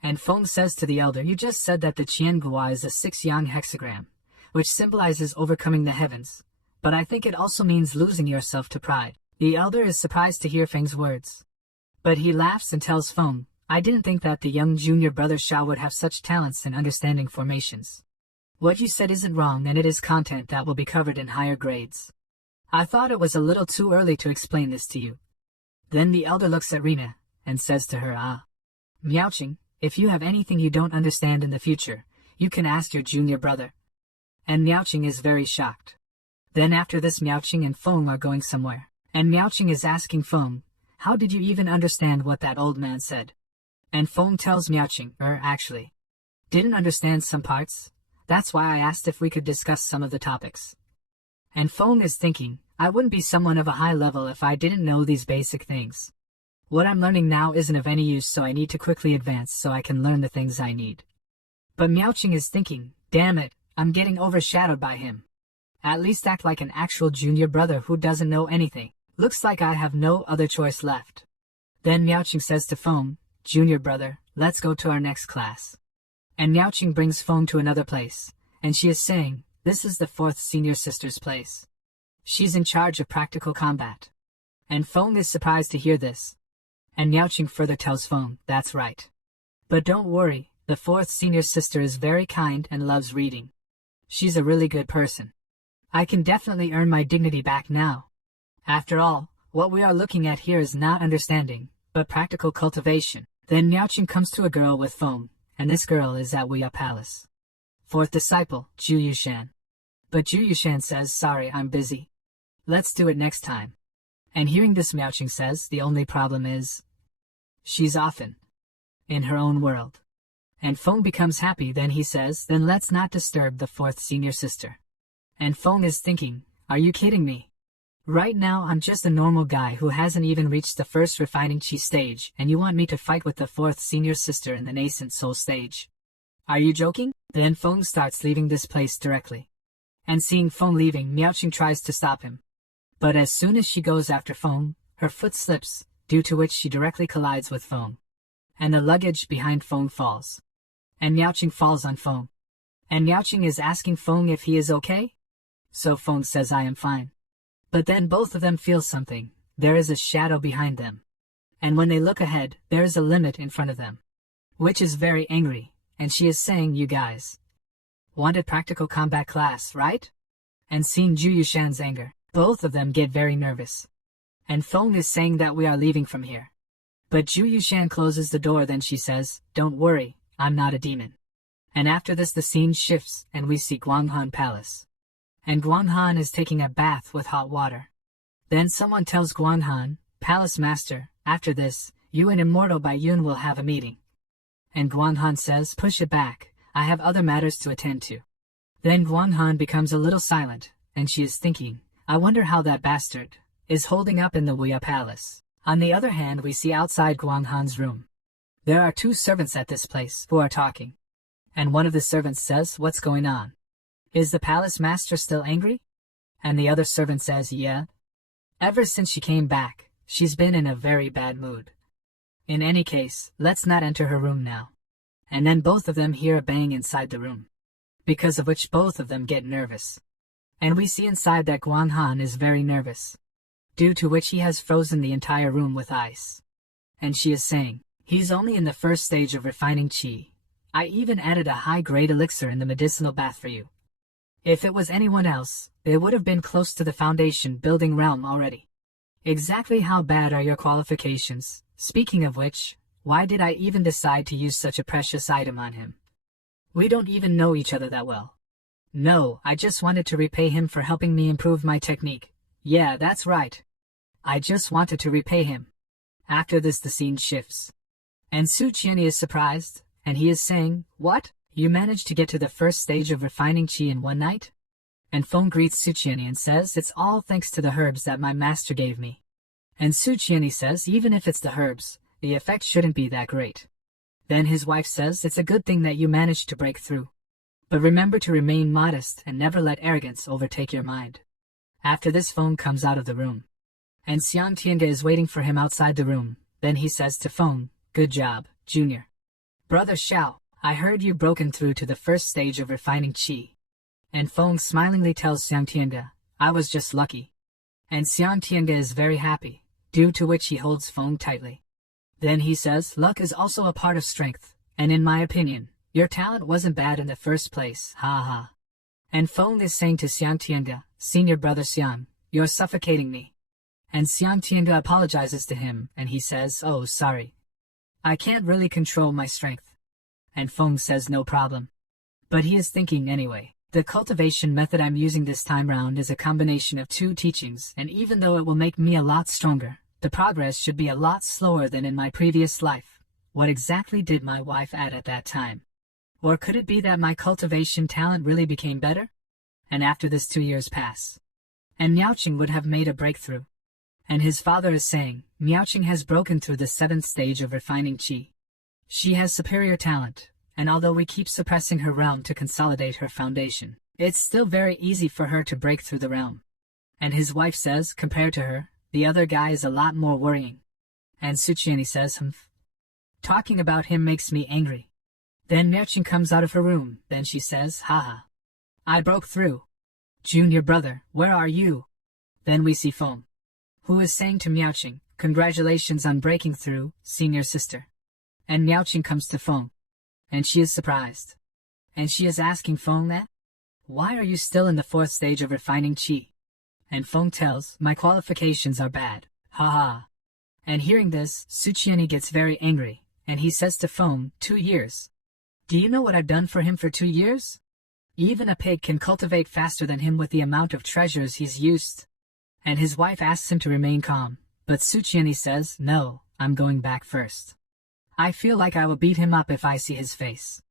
And Feng says to the elder, you just said that the Qiangua is a 6-yang hexagram, which symbolizes overcoming the heavens, but I think it also means losing yourself to pride. The elder is surprised to hear Feng's words. But he laughs and tells Feng, I didn't think that the young junior brother Xiao would have such talents in understanding formations. What you said isn't wrong, and it is content that will be covered in higher grades. I thought it was a little too early to explain this to you. Then the elder looks at Rina, and says to her, Miaoqing, if you have anything you don't understand in the future, you can ask your junior brother. And Miaoqing is very shocked. Then after this Miaoqing and Feng are going somewhere, and Miaoqing is asking Feng, how did you even understand what that old man said? And Feng tells Miaoqing, actually, didn't understand some parts. That's why I asked if we could discuss some of the topics. And Feng is thinking, I wouldn't be someone of a high level if I didn't know these basic things. What I'm learning now isn't of any use, so I need to quickly advance so I can learn the things I need. But Miaoqing is thinking, damn it, I'm getting overshadowed by him. At least act like an actual junior brother who doesn't know anything. Looks like I have no other choice left. Then Miaoqing says to Feng, junior brother, let's go to our next class. And Miaoqing brings Feng to another place, and she is saying, this is the 4th senior sister's place. She's in charge of practical combat. And Feng is surprised to hear this. And Miaoqing further tells Feng, that's right. But don't worry, the 4th senior sister is very kind and loves reading. She's a really good person. I can definitely earn my dignity back now. After all, what we are looking at here is not understanding, but practical cultivation. Then Miaoqing comes to a girl with Feng, and this girl is at Weya Palace. 4th disciple, Zhu Yushan. But Zhu Yushan says, sorry, I'm busy. Let's do it next time. And hearing this Miaoqing says, the only problem is, she's often in her own world. And Feng becomes happy, then he says, then let's not disturb the 4th senior sister. And Feng is thinking, are you kidding me? Right now I'm just a normal guy who hasn't even reached the 1st refining chi stage, and you want me to fight with the 4th senior sister in the nascent soul stage? Are you joking? Then Feng starts leaving this place directly. And seeing Feng leaving, Miaoqing tries to stop him. But as soon as she goes after Feng, her foot slips, due to which she directly collides with Feng. And the luggage behind Feng falls. And Miaoqing falls on Feng. And Miaoqing is asking Feng if he is okay? So Feng says I am fine. But then both of them feel something. There is a shadow behind them. And when they look ahead, there is a limit in front of them. Which is very angry, and she is saying, you guys wanted practical combat class, right? And seeing Zhu Yushan's anger, both of them get very nervous. And Feng is saying that we are leaving from here. But Zhu Yushan closes the door, then she says, don't worry, I'm not a demon. And after this the scene shifts, and we see Guanghan Palace. And Guanghan is taking a bath with hot water. Then someone tells Guanghan, Palace Master, after this, you and Immortal Bai Yun will have a meeting. And Guanghan says, push it back, I have other matters to attend to. Then Guanghan becomes a little silent, and she is thinking, I wonder how that bastard is holding up in the Wuya Palace. On the other hand, we see outside Guanghan's room. There are two servants at this place who are talking. And one of the servants says, what's going on? Is the palace master still angry? And the other servant says, yeah. Ever since she came back, she's been in a very bad mood. In any case, let's not enter her room now. And then both of them hear a bang inside the room, because of which both of them get nervous. And we see inside that Guanghan is very nervous, due to which he has frozen the entire room with ice. And she is saying, he's only in the first stage of refining qi. I even added a high-grade elixir in the medicinal bath for you. If it was anyone else, they would have been close to the foundation building realm already. Exactly how bad are your qualifications? Speaking of which, why did I even decide to use such a precious item on him? We don't even know each other that well. No, I just wanted to repay him for helping me improve my technique. Yeah, that's right. I just wanted to repay him. After this, the scene shifts. And Su Qianni is surprised, and he is saying, what? You managed to get to the first stage of refining qi in one night? And Feng greets Su Qianni and says, it's all thanks to the herbs that my master gave me. And Su Qianni says, even if it's the herbs, the effect shouldn't be that great. Then his wife says, it's a good thing that you managed to break through. But remember to remain modest and never let arrogance overtake your mind. After this, Feng comes out of the room. And Xiang Tiange is waiting for him outside the room. Then he says to Feng, good job, Junior. Brother Xiao, I heard you broken through to the first stage of refining qi. And Feng smilingly tells Xiang Tiange, I was just lucky. And Xiang Tiange is very happy, due to which he holds Feng tightly. Then he says, luck is also a part of strength, and in my opinion, your talent wasn't bad in the first place, ha ha. And Feng is saying to Xiang Tiange, senior brother Xiang, you're suffocating me. And Xiang Tiange apologizes to him, and he says, oh sorry. I can't really control my strength. And Feng says no problem. But he is thinking anyway. The cultivation method I'm using this time round is a combination of two teachings, and even though it will make me a lot stronger, the progress should be a lot slower than in my previous life. What exactly did my wife add at that time? Or could it be that my cultivation talent really became better? And after this 2 years pass, and Miaoqing would have made a breakthrough. And his father is saying, Miaoqing has broken through the 7th stage of refining qi. She has superior talent, and although we keep suppressing her realm to consolidate her foundation, it's still very easy for her to break through the realm. And his wife says, compared to her, the other guy is a lot more worrying. And Su Qianni says, talking about him makes me angry. Then Miaoqing comes out of her room, then she says, haha. I broke through. Junior brother, where are you? Then we see Feng, who is saying to Miaoqing, congratulations on breaking through, senior sister. And Miaoqing comes to Feng, and she is surprised. And she is asking Feng that, why are you still in the 4th stage of refining qi? And Feng tells, my qualifications are bad, haha. And hearing this, Su Qianni gets very angry, and he says to Feng, 2 years. Do you know what I've done for him for 2 years? Even a pig can cultivate faster than him with the amount of treasures he's used. And his wife asks him to remain calm, but Su Qianni says, no, I'm going back first. I feel like I will beat him up if I see his face.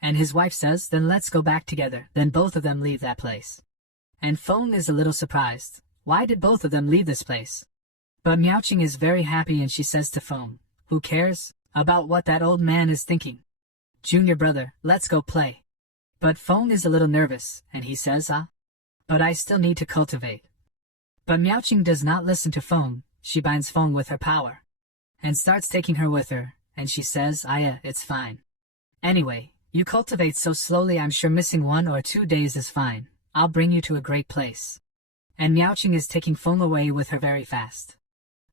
And his wife says, then let's go back together. Then both of them leave that place. And Feng is a little surprised. Why did both of them leave this place? But Miaoqing is very happy, and she says to Feng, who cares about what that old man is thinking? Junior brother, let's go play. But Feng is a little nervous, and he says, but I still need to cultivate. But Miaoqing does not listen to Feng. She binds Feng with her power, and starts taking her with her, and she says, it's fine. Anyway, you cultivate so slowly, I'm sure missing 1 or 2 days is fine. I'll bring you to a great place. And Miaoqing is taking Feng away with her very fast.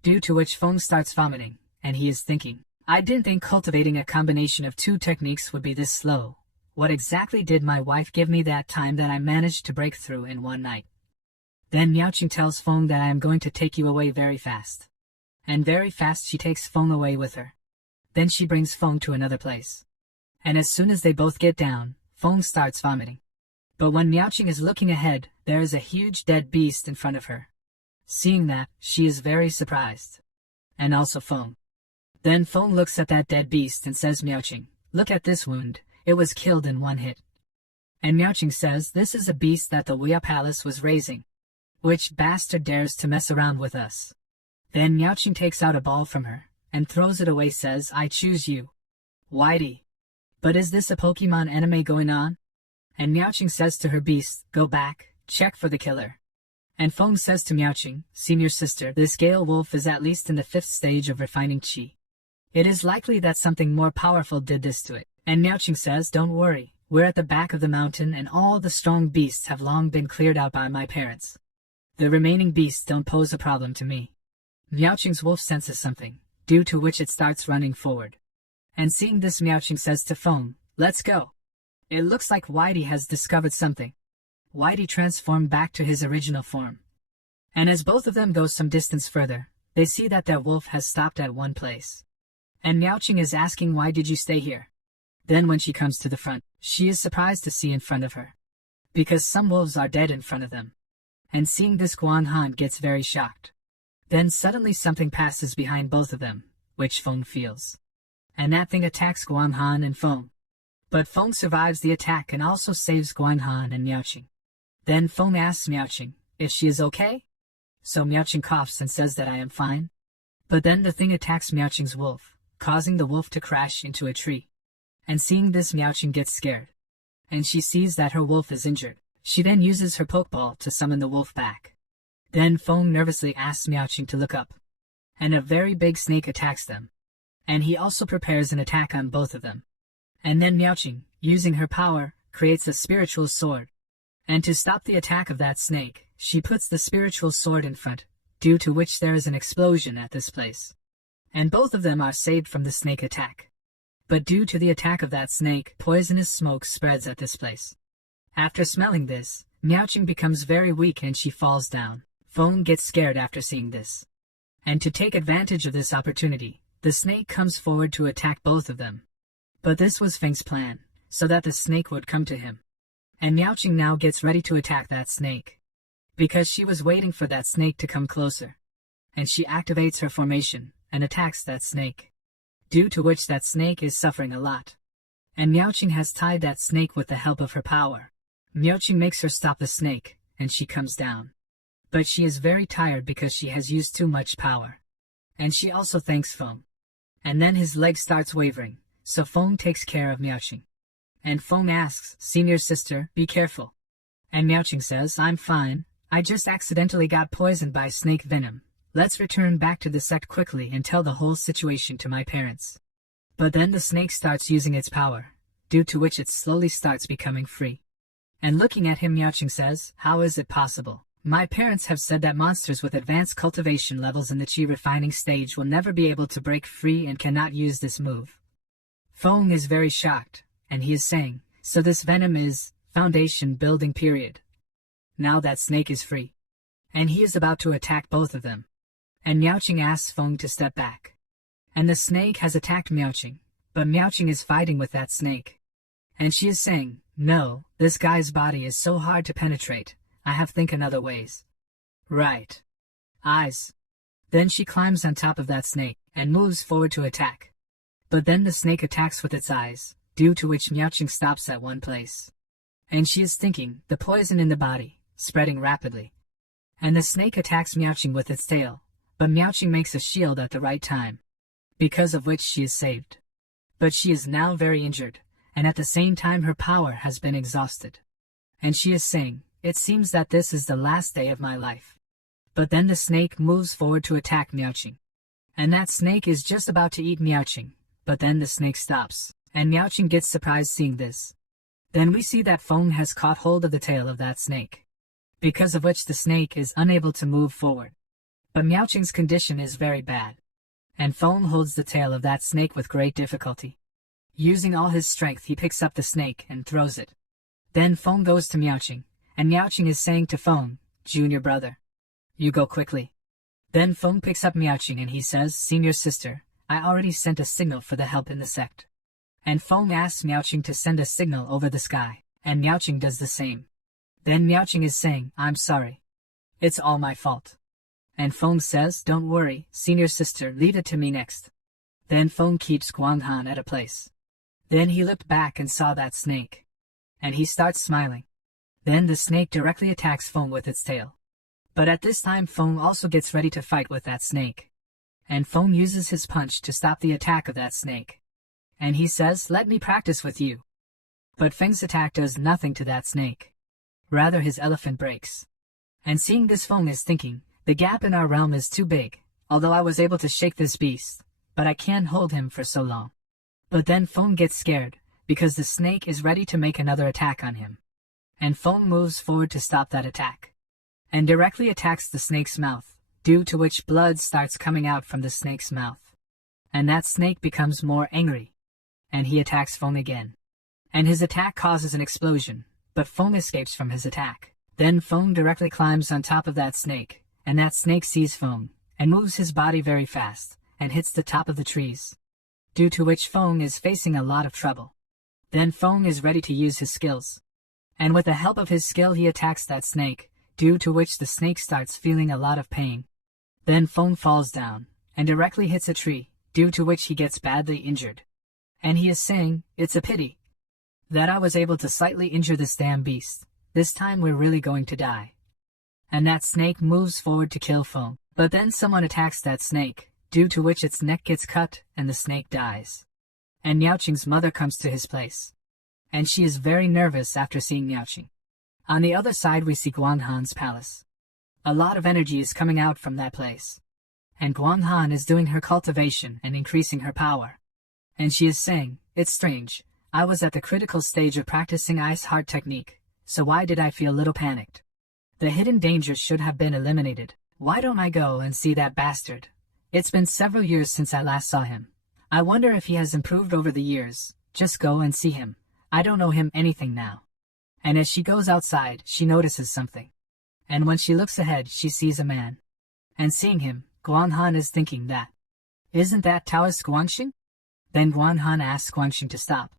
Due to which Feng starts vomiting, and he is thinking, I didn't think cultivating a combination of 2 techniques would be this slow. What exactly did my wife give me that time that I managed to break through in 1 night? Then Miaoqing tells Feng that I am going to take you away very fast. And very fast she takes Feng away with her. Then she brings Feng to another place. And as soon as they both get down, Feng starts vomiting. But when Miaoqing is looking ahead, there is a huge dead beast in front of her. Seeing that, she is very surprised. And also Feng. Then Feng looks at that dead beast and says, Miaoqing, Look at this wound, it was killed in one hit. And Miaoqing says this is a beast that the Wuya Palace was raising. Which bastard dares to mess around with us? Then Miaoqing takes out a ball from her, and throws it away, says, I choose you. Whitey. But is this a Pokemon anime going on? And Miaoqing says to her beast, go back, check for the killer. And Feng says to Miaoqing, senior sister, this Gale Wolf is at least in the 5th stage of refining Qi. It is likely that something more powerful did this to it. And Miaoqing says, don't worry, we're at the back of the mountain and all the strong beasts have long been cleared out by my parents. The remaining beasts don't pose a problem to me. Miaoqing's wolf senses something, due to which it starts running forward. And seeing this, Miaoqing says to Feng, let's go. It looks like Whitey has discovered something. Whitey transformed back to his original form. And as both of them go some distance further, they see that their wolf has stopped at one place. And Miaoqing is asking, why did you stay here? Then when she comes to the front, she is surprised to see in front of her. Because some wolves are dead in front of them. And seeing this, Guanghan gets very shocked. Then suddenly something passes behind both of them, which Feng feels. And that thing attacks Guanghan and Feng. But Feng survives the attack and also saves Guanghan and Miaoqing. Then Feng asks Miaoqing if she is okay. So Miaoqing coughs and says that I am fine. But then the thing attacks Miaoqing's wolf, causing the wolf to crash into a tree. And seeing this, Miaoqing gets scared. And she sees that her wolf is injured. She then uses her Pokeball to summon the wolf back. Then Feng nervously asks Miaoqing to look up. And a very big snake attacks them. And he also prepares an attack on both of them. And then Miaoqing, using her power, creates a spiritual sword. And to stop the attack of that snake, she puts the spiritual sword in front, due to which there is an explosion at this place. And both of them are saved from the snake attack. But due to the attack of that snake, poisonous smoke spreads at this place. After smelling this, Miaoqing becomes very weak and she falls down. Feng gets scared after seeing this. And to take advantage of this opportunity, the snake comes forward to attack both of them. But this was Feng's plan, so that the snake would come to him. And Miaoqing now gets ready to attack that snake. Because she was waiting for that snake to come closer. And she activates her formation, and attacks that snake. Due to which that snake is suffering a lot. And Miaoqing has tied that snake with the help of her power. Miaoqing makes her stop the snake, and she comes down. But she is very tired because she has used too much power. And she also thanks Feng. And then his leg starts wavering, so Feng takes care of Miaoqing. And Feng asks, senior sister, be careful. And Miaoqing says, I'm fine, I just accidentally got poisoned by snake venom. Let's return back to the sect quickly and tell the whole situation to my parents. But then the snake starts using its power, due to which it slowly starts becoming free. And looking at him, Miaoqing says, how is it possible? My parents have said that monsters with advanced cultivation levels in the Qi refining stage will never be able to break free and cannot use this move. Feng is very shocked, and he is saying, so this venom is foundation building period. Now that snake is free. And he is about to attack both of them. And Miaoqing asks Feng to step back. And the snake has attacked Miaoqing, but Miaoqing is fighting with that snake. And she is saying, no, this guy's body is so hard to penetrate, I have to think in other ways. Right. Eyes. Then she climbs on top of that snake, and moves forward to attack. But then the snake attacks with its eyes, due to which Miaoqing stops at one place. And she is thinking, the poison in the body, spreading rapidly. And the snake attacks Miaoqing with its tail, but Miaoqing makes a shield at the right time, because of which she is saved. But she is now very injured, and at the same time her power has been exhausted. And she is saying, it seems that this is the last day of my life. But then the snake moves forward to attack Miaoqing. And that snake is just about to eat Miaoqing, but then the snake stops, and Miaoqing gets surprised seeing this. Then we see that Feng has caught hold of the tail of that snake, because of which the snake is unable to move forward. But Miaoqing's condition is very bad, and Feng holds the tail of that snake with great difficulty. Using all his strength, he picks up the snake and throws it. Then Feng goes to Miaoqing, and Miaoqing is saying to Feng, junior brother, you go quickly. Then Feng picks up Miaoqing and he says, senior sister, I already sent a signal for the help in the sect. And Feng asks Miaoqing to send a signal over the sky, and Miaoqing does the same. Then Miaoqing is saying, I'm sorry. It's all my fault. And Feng says, don't worry, senior sister, leave it to me next. Then Feng keeps Guanghan at a place. Then he looked back and saw that snake. And he starts smiling. Then the snake directly attacks Feng with its tail. But at this time Feng also gets ready to fight with that snake. And Feng uses his punch to stop the attack of that snake. And he says, "Let me practice with you." But Feng's attack does nothing to that snake. Rather his elephant breaks. And seeing this, Feng is thinking, the gap in our realm is too big, although I was able to shake this beast, but I can't hold him for so long. But then Feng gets scared, because the snake is ready to make another attack on him. And Feng moves forward to stop that attack. And directly attacks the snake's mouth, due to which blood starts coming out from the snake's mouth. And that snake becomes more angry. And he attacks Feng again. And his attack causes an explosion, but Feng escapes from his attack. Then Feng directly climbs on top of that snake, and that snake sees Feng, and moves his body very fast, and hits the top of the trees. Due to which Feng is facing a lot of trouble. Then Feng is ready to use his skills. And with the help of his skill he attacks that snake, due to which the snake starts feeling a lot of pain. Then Feng falls down, and directly hits a tree, due to which he gets badly injured. And he is saying, "It's a pity that I was able to slightly injure this damn beast. This time we're really going to die." And that snake moves forward to kill Feng. But then someone attacks that snake, due to which its neck gets cut and the snake dies. And Niaoqing's mother comes to his place. And she is very nervous after seeing Niaoqing. On the other side we see Guanghan's palace. A lot of energy is coming out from that place. And Guanghan is doing her cultivation and increasing her power. And she is saying, "It's strange. I was at the critical stage of practicing ice heart technique, so why did I feel a little panicked? The hidden dangers should have been eliminated. Why don't I go and see that bastard? It's been several years since I last saw him. I wonder if he has improved over the years. Just go and see him. I don't know him anything now." And as she goes outside, she notices something. And when she looks ahead, she sees a man. And seeing him, Guanghan is thinking that, "Isn't that Taoist Guangxing?" Then Guanghan asks Guangxing to stop.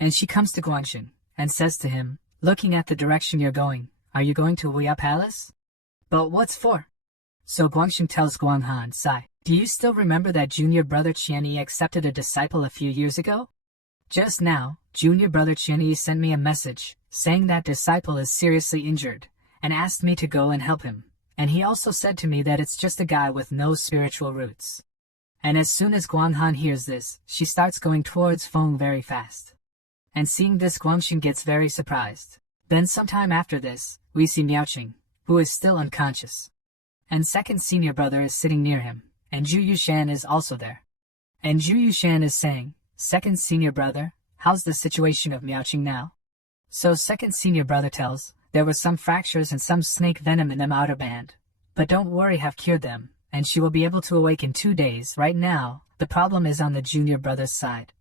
And she comes to Guangxing, and says to him, "Looking at the direction you're going, are you going to Wuya Palace?" "But what's for?" So Guangxing tells Guanghan, "Sai, do you still remember that junior brother Qianyi accepted a disciple a few years ago? Just now, junior brother Qianyi sent me a message, saying that disciple is seriously injured, and asked me to go and help him, and he also said to me that it's just a guy with no spiritual roots." And as soon as Guanghan hears this, she starts going towards Feng very fast. And seeing this, Guangxing gets very surprised. Then sometime after this, we see Niaoqing, who is still unconscious. And second senior brother is sitting near him, and Zhu Yushan is also there. And Zhu Yushan is saying, "Second senior brother, how's the situation of Miaoqing now?" So second senior brother tells, "There were some fractures and some snake venom in them outer band. But don't worry, have cured them, and she will be able to awake in 2 days. Right now, the problem is on the junior brother's side."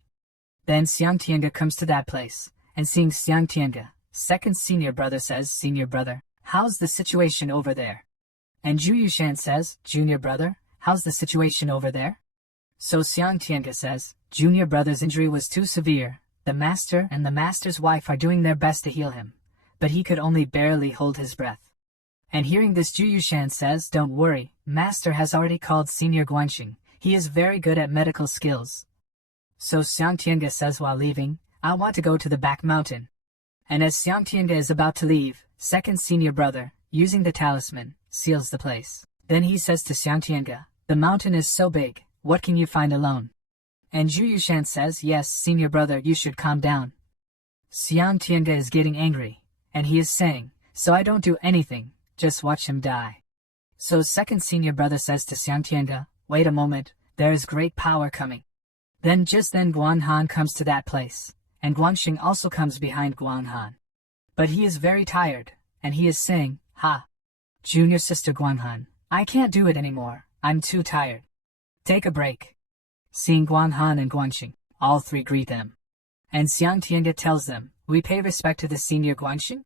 Then Xiang Tiange comes to that place, and seeing Xiang Tiange, second senior brother says, "Senior brother, how's the situation over there?" And Zhu Yushan says, "Junior brother, how's the situation over there?" So Xiang Tiange says, "Junior brother's injury was too severe. The master and the master's wife are doing their best to heal him, but he could only barely hold his breath." And hearing this, Zhu Yushan says, "Don't worry, master has already called Senior Guanxing. He is very good at medical skills." So Xiang Tiange says while leaving, "I want to go to the back mountain." And as Xiang Tiange is about to leave, second senior brother, using the talisman, seals the place. Then he says to Xiang Tiange, "The mountain is so big, what can you find alone?" And Zhu Yushan says, "Yes, senior brother, you should calm down." Xiang Tiange is getting angry, and he is saying, "So I don't do anything, just watch him die." So second senior brother says to Xiang Tiange, "Wait a moment, there is great power coming." Then just then Guanghan comes to that place, and Guangxing also comes behind Guanghan. But he is very tired, and he is saying, "Ha! Junior sister Guanghan, I can't do it anymore, I'm too tired. Take a break." Seeing Guanghan and Guangxing, all three greet them. And Xiang Tiange tells them, "We pay respect to the senior Guangxing?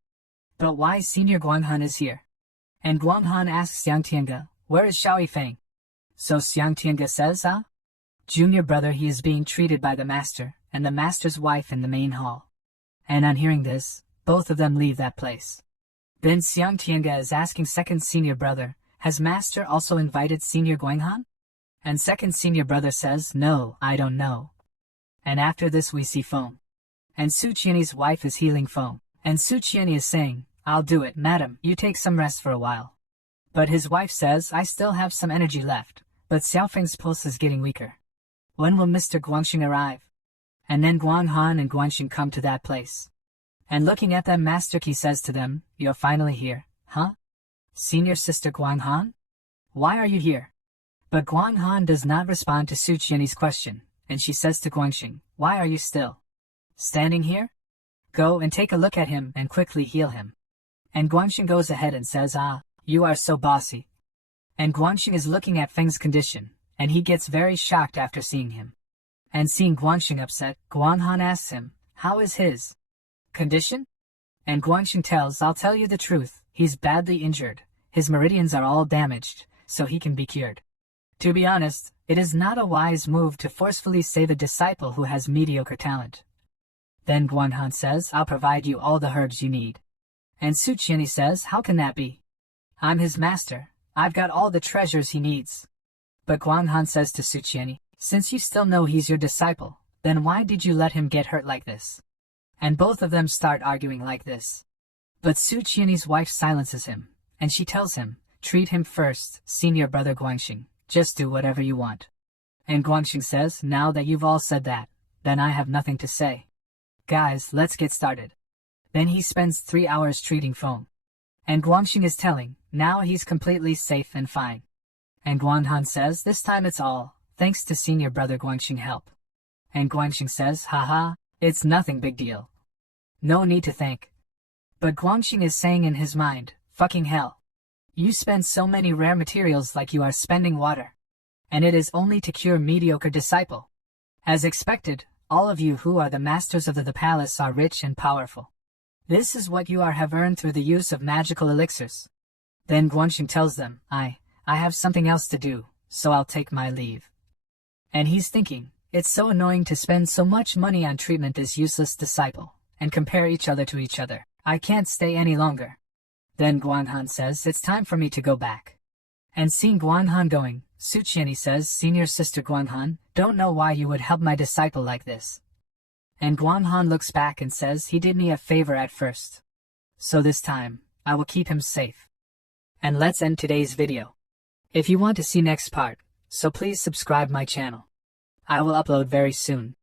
But why senior Guanghan is here?" And Guanghan asks Xiang Tiange, "Where is Xiao Yifeng?" So Xiang Tiange says, "Junior brother, he is being treated by the master and the master's wife in the main hall." And on hearing this, both of them leave that place. Then Xiang Tiange is asking second senior brother, "Has master also invited senior Guanghan?" And second senior brother says, "No, I don't know." And after this we see foam. And Su Qianni's wife is healing foam. And Su Qianni is saying, "I'll do it, madam, you take some rest for a while." But his wife says, "I still have some energy left, but Xiaofeng's pulse is getting weaker. When will Mr. Guangxing arrive?" And then Guang Han and Guangxing come to that place. And looking at them, Master Qi says to them, "You're finally here, huh? Senior Sister Guang Han? Why are you here?" But Guang Han does not respond to Su Qianni's question, and she says to Guangxing, "Why are you still standing here? Go and take a look at him and quickly heal him." And Guangxing goes ahead and says, "Ah, you are so bossy." And Guangxing is looking at Feng's condition, and he gets very shocked after seeing him. And seeing Guangxing upset, Guang Han asks him, "How is his condition?" And Guangxing tells, "I'll tell you the truth, he's badly injured. His meridians are all damaged, so he can be cured. To be honest, it is not a wise move to forcefully save a disciple who has mediocre talent." Then Guang Han says, "I'll provide you all the herbs you need." And Su Qianni says, "How can that be? I'm his master. I've got all the treasures he needs." But Guang Han says to Su Qianni, "Since you still know he's your disciple, then why did you let him get hurt like this?" And both of them start arguing like this. But Su Qianni's wife silences him, and she tells him, "Treat him first, senior brother Guangxing. Just do whatever you want." And Guangxing says, "Now that you've all said that, then I have nothing to say. Guys, let's get started." Then he spends 3 hours treating foam. And Guangxing is telling, now he's completely safe and fine. And Guang Han says, "This time it's all thanks to senior brother Guangxing help." And Guangxing says, "Haha, it's nothing big deal. No need to thank." But Guangxing is saying in his mind, "Fucking hell. You spend so many rare materials like you are spending water. And it is only to cure mediocre disciple. As expected, all of you who are the masters of the palace are rich and powerful. This is what you have earned through the use of magical elixirs." Then Guangxing tells them, I have something else to do, so I'll take my leave." And he's thinking, it's so annoying to spend so much money on treatment this useless disciple, and compare each other to each other. I can't stay any longer. Then Guang Han says, "It's time for me to go back." And seeing Guang Han going, Su Qianni says, "Senior Sister Guang Han, don't know why you would help my disciple like this." And Guang Han looks back and says he did me a favor at first. So this time, I will keep him safe. And let's end today's video. If you want to see next part, so please subscribe my channel. I will upload very soon.